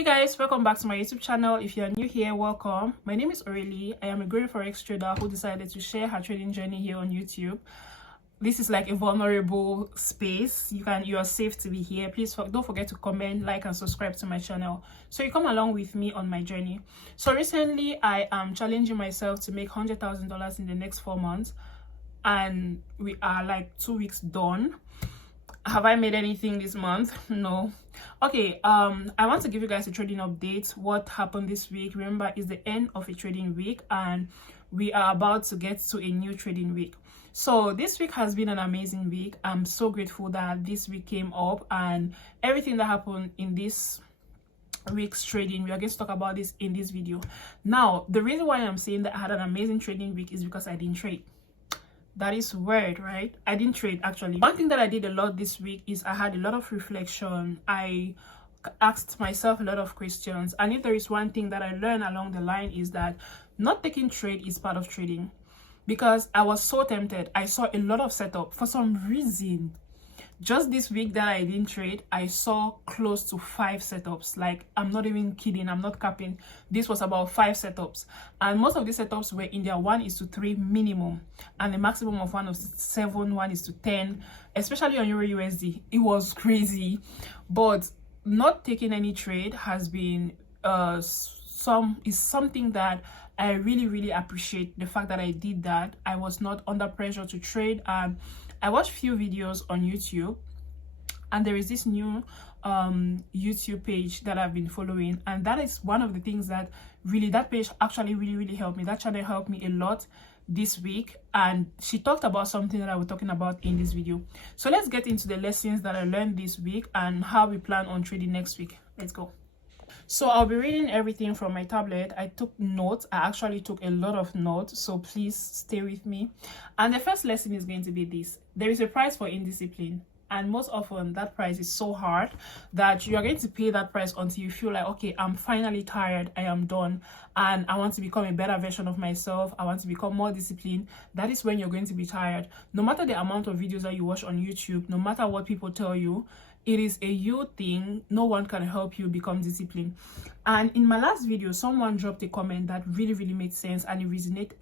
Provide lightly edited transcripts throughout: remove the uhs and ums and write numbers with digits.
Hey guys, welcome back to my YouTube channel. If you're new here, welcome. My name is Aurelie. I am a growing forex trader who decided to share her trading journey here on YouTube. This is like a vulnerable space. You are safe to be here. Please don't forget to comment, like, and subscribe to my channel so you come along with me on my journey. So recently I am challenging myself to make $100,000 in the next 4 months, and we are like 2 weeks done. Have I made anything this month? No. Okay, I want to give you guys a trading update. What happened this week? Remember, it's the end of a trading week and we are about to get to a new trading week. So this week has been an amazing week. I'm so grateful that this week came up, and everything that happened in this week's trading, we are going to talk about this in this video. Now, the reason why I'm saying that I had an amazing trading week is because I didn't trade. That is weird, right? I didn't trade actually. One thing that I did a lot this week is I had a lot of reflection. I asked myself a lot of questions, and if there is one thing that I learned along the line is that not taking trade is part of trading, because I was so tempted. I saw a lot of setup for some reason. Just this week that I didn't trade, I saw close to 5 setups. Like, I'm not even kidding, I'm not capping. This was about 5 setups, and most of these setups were in their 1:3 minimum, and the maximum of 1:7, 1:10, especially on Euro USD. It was crazy. But not taking any trade has been something that I really appreciate. The fact that I did that, I was not under pressure to trade. And I watched few videos on YouTube, and there is this new YouTube page that I've been following, and that is one of the things that that page actually really helped me. That channel helped me a lot this week, and she talked about something that I was talking about in this video. So let's get into the lessons that I learned this week and how we plan on trading next week. Let's go. So I'll be reading everything from my tablet. I took notes. I actually took a lot of notes, so please stay with me. And the first lesson is going to be this: there is a price for indiscipline, and most often that price is so hard that you are going to pay that price until you feel like, okay, I'm finally tired, I am done, and I want to become a better version of myself. I want to become more disciplined. That is when you're going to be tired. No matter the amount of videos that you watch on YouTube, no matter what people tell you, it is a you thing. No one can help you become disciplined. And in my last video, someone dropped a comment that really made sense, and it resonates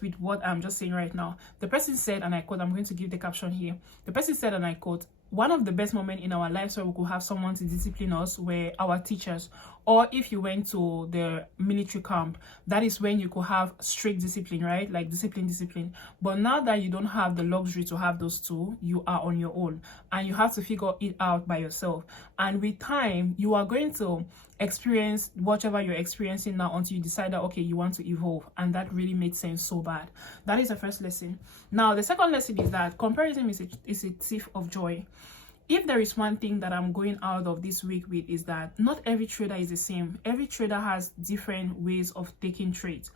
with what I'm just saying right now. The person said, and I quote, I'm going to give the caption here. The person said, and I quote, "One of the best moments in our lives where we could have someone to discipline us were our teachers. Or if you went to the military camp, that is when you could have strict discipline, right? Like discipline. But now that you don't have the luxury to have those two, you are on your own, and you have to figure it out by yourself. And with time, you are going to experience whatever you're experiencing now until you decide that, okay, you want to evolve." And that really made sense so bad. That is the first lesson. Now, the second lesson is that comparison is a thief of joy. If there is one thing that I'm going out of this week with, is that not every trader is the same. Every trader has different ways of taking trades.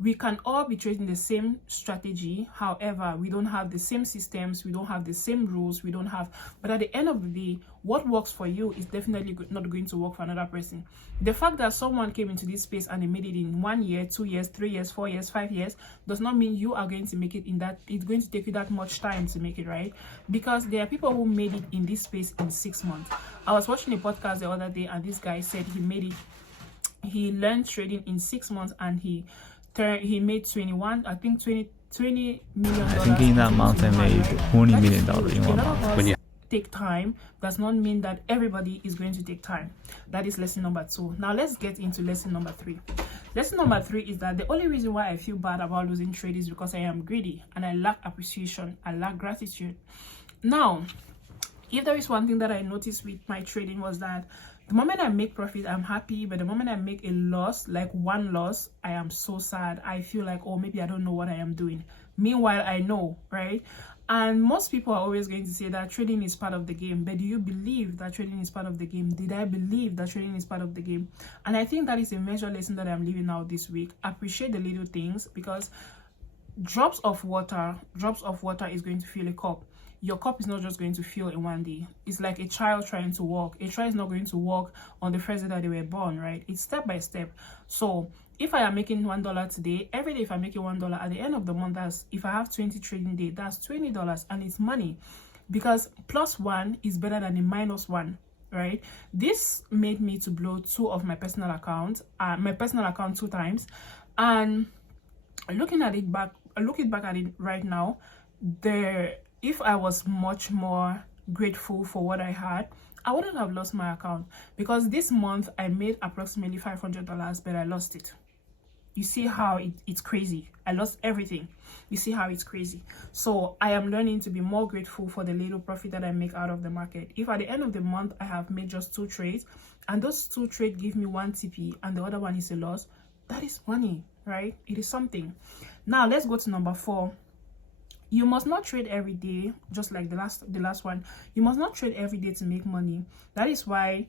We can all be trading the same strategy, however, we don't have the same systems, we don't have the same rules, but at the end of the day, what works for you is definitely not going to work for another person. The fact that someone came into this space and they made it in 1 year, 2 years, 3 years, 4 years, 5 years, does not mean you are going to make it in that. It's going to take you that much time to make it, right? Because there are people who made it in this space in 6 months. I was watching a podcast the other day, and this guy said he learned trading in 6 months, and he made 20 million. I think in that month I made $20 million in 1 month. When you take time does not mean that everybody is going to take time. That is lesson number 2. Now let's get into lesson number 3. Lesson number 3 is that the only reason why I feel bad about losing trade is because I am greedy and I lack appreciation, I lack gratitude. Now, if there is one thing that I noticed with my trading, was that the moment I make profit, I'm happy, but the moment I make a loss, like one loss, I am so sad. I feel like, oh, maybe I don't know what I am doing. Meanwhile, I know, right? And most people are always going to say that trading is part of the game. But do you believe that trading is part of the game? Did I believe that trading is part of the game? And I think that is a major lesson that I'm leaving out this week. Appreciate the little things, because drops of water is going to fill a cup. Your cup is not just going to fill in 1 day. It's like a child trying to walk. A child is not going to walk on the first day that they were born, right? It's step by step. So if I am making $1 today, every day if I'm making $1, at the end of the month, that's, if I have 20 trading days, that's $20, and it's money. because +1 is better than a -1, right? This made me to blow two of my personal account 2 times. And looking back at it right now, if I was much more grateful for what I had, I wouldn't have lost my account, because this month I made approximately $500, but I lost it. You see how it's crazy. I lost everything. You see how it's crazy. So I am learning to be more grateful for the little profit that I make out of the market. If at the end of the month I have made just 2 trades, and those 2 trades give me 1 TP and the other one is a loss, that is money, right? It is something. Now let's go to number 4. You must not trade every day, just like the last one. You must not trade every day to make money. That is why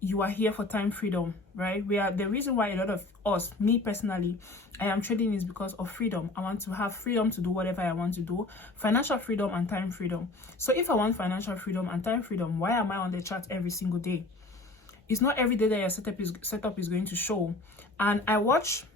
you are here for time freedom, right? The reason why a lot of us, me personally, I am trading is because of freedom. I want to have freedom to do whatever I want to do, financial freedom and time freedom. So if I want financial freedom and time freedom, why am I on the chart every single day? It's not every day that your setup is going to show. And I watched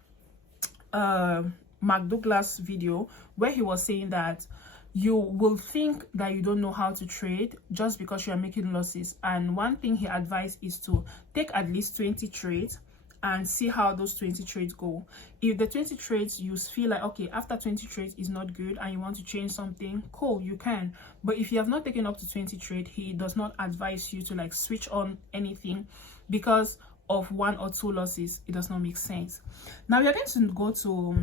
Mark Douglas video where he was saying that you will think that you don't know how to trade just because you are making losses. And one thing he advised is to take at least 20 trades and see how those 20 trades go. If the 20 trades you feel like, okay, after 20 trades is not good and you want to change something, cool, you can. But if you have not taken up to 20 trades, he does not advise you to like switch on anything because of 1 or 2 losses. It does not make sense. Now we are going to go to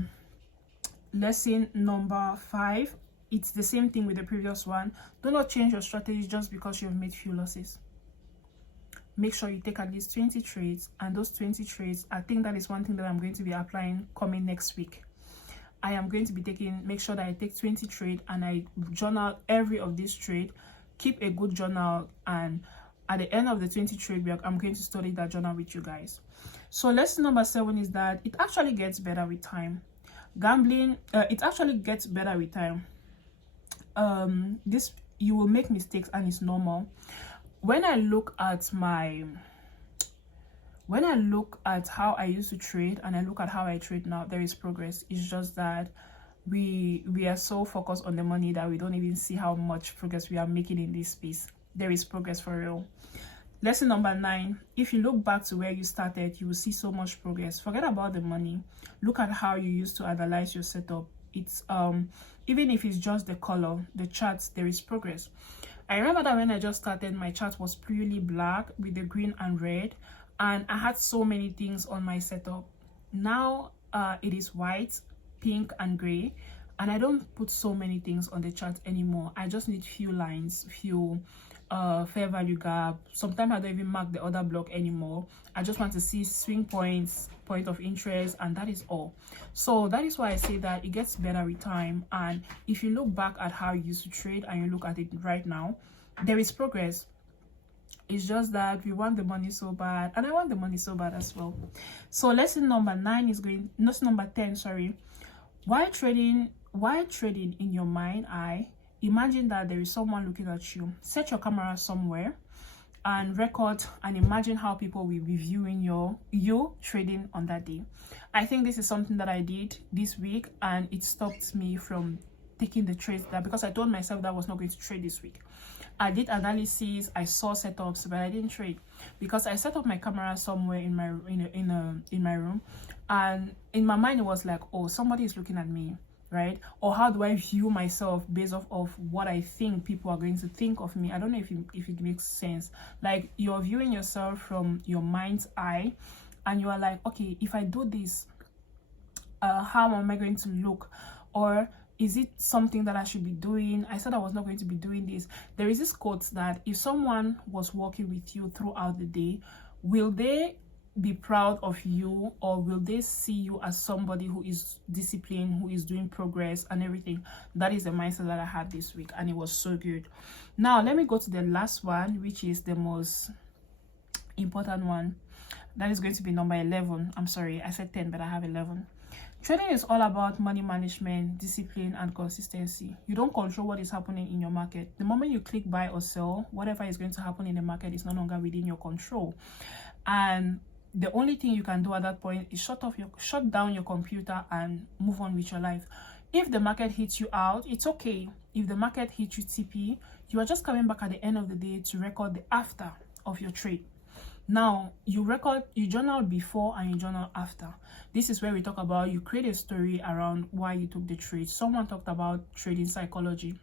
lesson number 5. It's the same thing with the previous one. Do not change your strategy just because you've made few losses. Make sure you take at least 20 trades, and those 20 trades, I think that is one thing that I'm going to be applying coming next week. I am going to be make sure that I take 20 trades and I journal every of these trade. Keep a good journal, and at the end of the 20 trade, I'm going to study that journal with you guys. So lesson number 7 is that it actually gets better with time. Gambling, it actually gets better with time. You will make mistakes, and it's normal. When I look at how I used to trade and I look at how I trade now, there is progress. It's just that we are so focused on the money that we don't even see how much progress we are making in this space. There is progress for real. Lesson number 9, if you look back to where you started, you will see so much progress. Forget about the money. Look at how you used to analyze your setup. It's even if it's just the color, the charts, there is progress. I remember that when I just started, my chart was purely black with the green and red, and I had so many things on my setup. Now it is white, pink and gray, and I don't put so many things on the chart anymore. I just need few lines, few fair value gap. Sometimes I don't even mark the other block anymore. I just want to see swing points, point of interest, and that is all. So that is why I say that it gets better with time. And if you look back at how you used to trade and you look at it right now, there is progress. It's just that we want the money so bad, and I want the money so bad as well. So lesson number 10, sorry. Why trading in your mind eye? Imagine that there is someone looking at you. Set your camera somewhere and record and imagine how people will be viewing you trading on that day. I think this is something that I did this week, and it stopped me from taking the trades because I told myself that I was not going to trade this week. I did analysis, I saw setups, but I didn't trade because I set up my camera somewhere in my room, and in my mind it was like, oh, somebody is looking at me, right? Or how do I view myself based off of what I think people are going to think of me? I don't know if it makes sense. Like, you're viewing yourself from your mind's eye, and you are like, okay, if I do this, how am I going to look? Or is it something that I should be doing? I said I was not going to be doing this. There is this quote that if someone was working with you throughout the day, will they be proud of you, or will they see you as somebody who is disciplined, who is doing progress and everything? That is the mindset that I had this week, and it was so good. Now let me go to the last one, which is the most important one. That is going to be number 11. I'm sorry, I said 10, but I have 11. Trading is all about money management, discipline, and consistency. You don't control what is happening in your market. The moment you click buy or sell, whatever is going to happen in the market is no longer within your control. And the only thing you can do at that point is shut down your computer and move on with your life. If the market hits you out, it's okay. If the market hits you TP, you are just coming back at the end of the day to record the after of your trade. Now, you journal before and you journal after. This is where we talk about, you create a story around why you took the trade. Someone talked about trading psychology,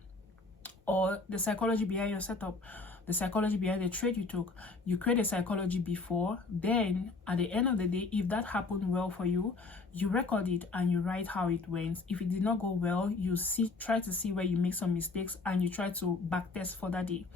or the psychology behind your setup, the psychology behind the trade you took. You create a psychology before, then at the end of the day, if that happened well for you, you record it and you write how it went. If it did not go well, you try to see where you make some mistakes and you try to backtest for that day.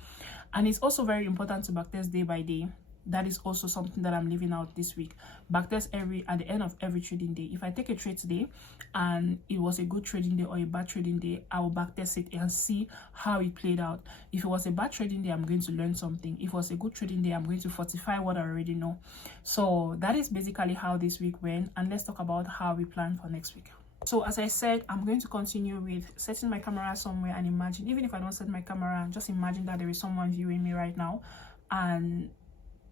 And it's also very important to backtest day by day. That is also something that I'm leaving out this week. Backtest at the end of every trading day. If I take a trade today and it was a good trading day or a bad trading day, I will backtest it and see how it played out. If it was a bad trading day, I'm going to learn something. If it was a good trading day, I'm going to fortify what I already know. So that is basically how this week went, and let's talk about how we plan for next week. So as I said, I'm going to continue with setting my camera somewhere and imagine, even if I don't set my camera, just imagine that there is someone viewing me right now and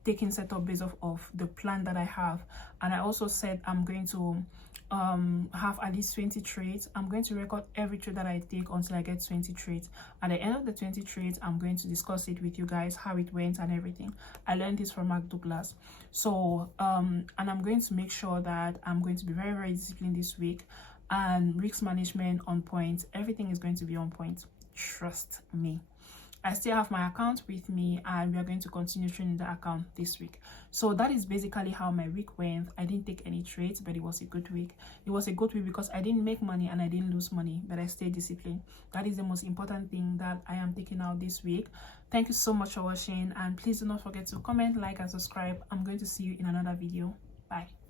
taking setup based off of the plan that I have. And I also said I'm going to have at least 20 trades. I'm going to record every trade that I take until I get 20 trades. At the end of the 20 trades, I'm going to discuss it with you guys, how it went and everything. I learned this from Mark Douglas. So and I'm going to make sure that I'm going to be very, very disciplined this week, and risk management on point. Everything is going to be on point, trust me. I still have my account with me, and we are going to continue training the account this week. So that is basically how my week went. I didn't take any trades, but it was a good week. It was a good week because I didn't make money and I didn't lose money, but I stayed disciplined. That is the most important thing that I am taking out this week. Thank you so much for watching, and please do not forget to comment, like, and subscribe. I'm going to see you in another video. Bye.